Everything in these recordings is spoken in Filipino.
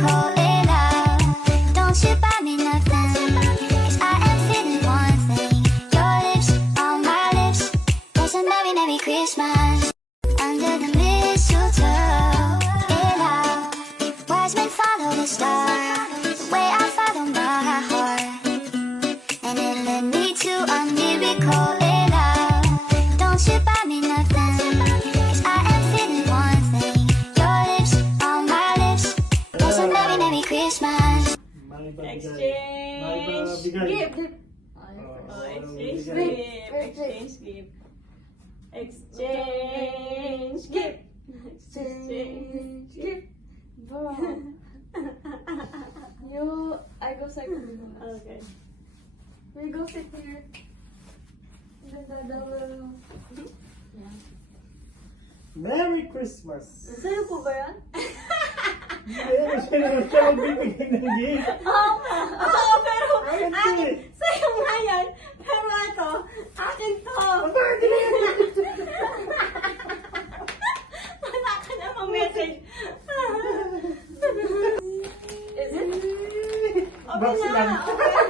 call it love. Don't you buy me nothing, 'cause I am feeling one thing. Your lips on my lips. There's a merry, merry Christmas under the mistletoe. It love. Wise men follow the star, the way I follow my heart, and it led me to a miracle. It love. Don't you buy me nothing, 'cause I am feeling one thing. Your lips on my lips. There's a merry, merry Christmas. Exchange gift. Oh, exchange gift. Exchange gift. Exchange gift. Exchange gift. I go second. Okay. We go sit here. And then Dada will... Merry Christmas! Sa'yo po ba yan? Hindi, siya naman siya magbibigay ng gift. Oo, pero Ay, hindi. akin, sa'yo nga yan. Pero ito, akin to. Bakit hindi yan? Wala ka namang message. Is it? Okay Box na, lang. okay na.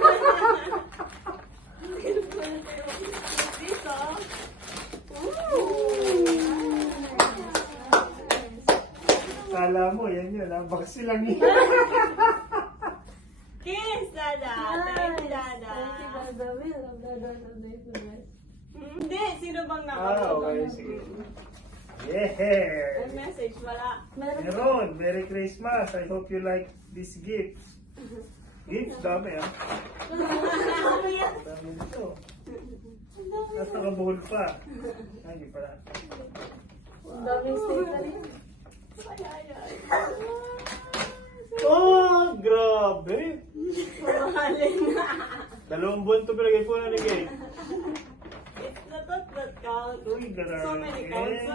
Dito. Kala mo, yan yun. Ang baksi lang yun. Kiss, Dada. Thank you, Dada. Thank you, Dada. We love Dada. Hindi, sino bang Ah, nakapag? okay, sige. May Yeah! message, wala. Meron, Merry Christmas. I hope you like these gifts. Gifts, dami ah. Dami nito. Tapos nakabuhol pa. Ay, hindi pala. Ang daming steak na rin. Oh, grabe! Mahalin na. 2 buwan to pinagay po na ni Kay. It's not that count. Uy, grabe. So many counts.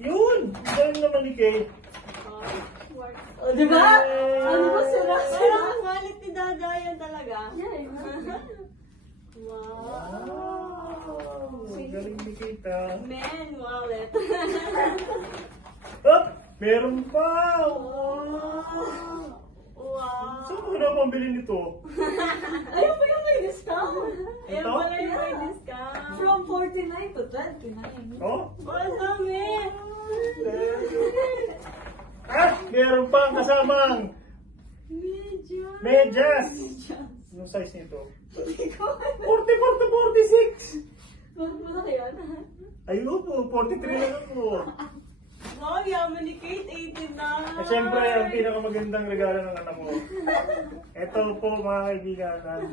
Yun! Dahil naman ni Kay. O, diba? Ano ba sila? Pero ang wallet ni Dada yan talaga. Yeah, Wow! Galing ni Kita. Men wallet. Oh! Meron pa! Wow. Saan ko na pambili nito? Ayun pa yung may discount. Ayan Ito? pala yung may discount. From 49 to 29. Oh? Ang dami. Ah! Meron pa ang kasamang Medyo. medyas! Anong size nito? 44 to 46! Malaki yan. Ayun po, 43 lang ako. Wow, yaman ni Kate, 89. At syempre, ang pinakamagandang regalo ng anak mo. Ito po mga kaibigan, ang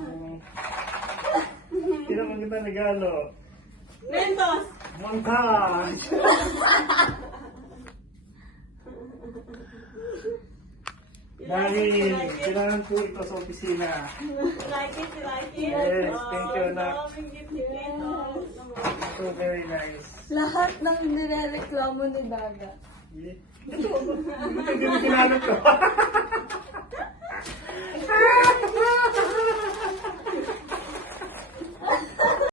pinakamagandang regalo. Mentos. Montage! Dahil kailangan po ito sa opisina. Like it, like it. Yes, thank you, anak. Daming gift ni Kate. So very nice. Lahat ng nirereklamo ni Daga. Ito, hindi ko kilala to.